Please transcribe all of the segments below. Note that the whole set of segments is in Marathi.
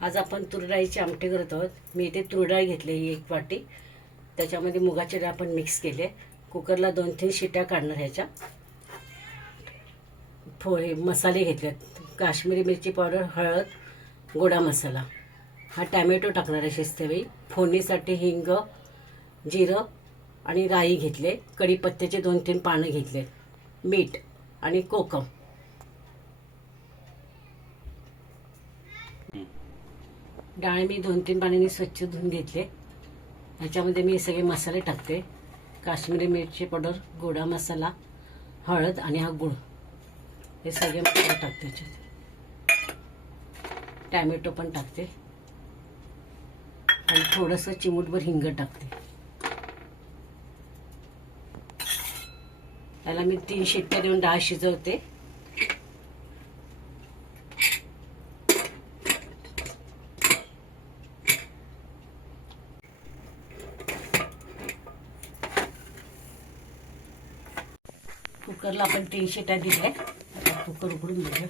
आज आपण तूर डाळीची आमटी करत आहोत. मी इथे तूर डाळ घेतली एक वाटी. त्याच्यामध्ये मुगाची डाळ आपण मिक्स केले. कुकरला 2-3 शिट्या काढणार ह्याच्या. थोडे मसाले घेतलेत. काश्मीरी मिरची पावडर, हळद, गोडा मसाला. हा टॅमॅटो टाकणार आहे शिजतेवेळी. फोडणीसाठी हिंग, जिरं आणि राई घेतले. कढीपत्त्याचे 2-3 पानं घेतले. मीठ आणि कोकम. डाळ मी 2-3 पाण्याने स्वच्छ धुवून घेतले. ह्याच्यामध्ये मी सगळे मसाले टाकते. काश्मीरी मिरची पावडर, गोडा मसाला, हळद आणि हा गुळ, हे सगळे मसाले टाकते. ह्याच्यात टॅमॅटो पण टाकते आणि थोडंसं चिमूटभर हिंग टाकते. त्याला मी 3 शिट्ट्या देऊन डाळ शिजवते. कुकरला आपण 3 शिट्या दिल्या. कुकर उघडून घेऊया.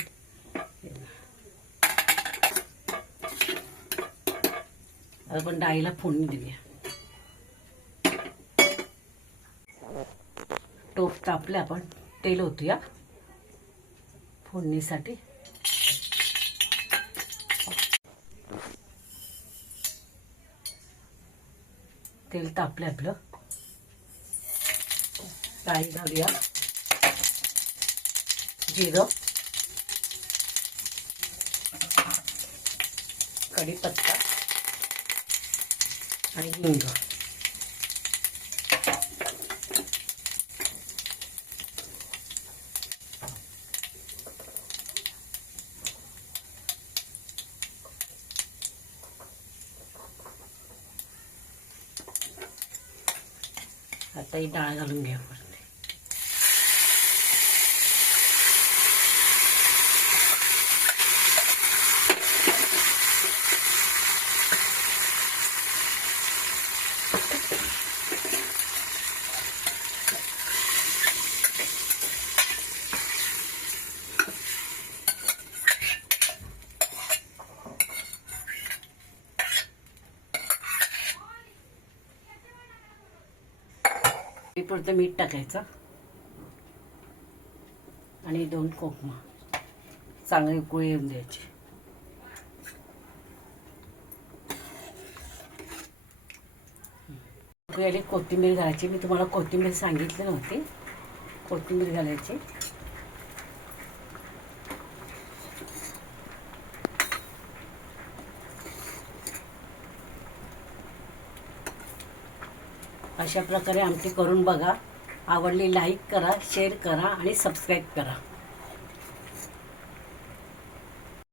आपण डाळीला फोडणी देऊया. टोप तापले, आपण तेल ओतूया फोडणीसाठी. तेल तापले आपलं. डाळी घालूया. जिरं, कढीपत्ता आणि हिंग. आता ही डाळ घालून घ्या. पुरतं मीठ टाकायचं आणि 2 कोकमा. चांगली उकळी येऊन द्यायची. उकळी कोथिंबीर घालायची. मी तुम्हाला कोथिंबीर सांगितली नव्हती. कोथिंबीर घालायची. अशा प्रकारे आमटी करून बघा. आवडली लाईक करा, शेअर करा आणि सबस्क्राईब करा.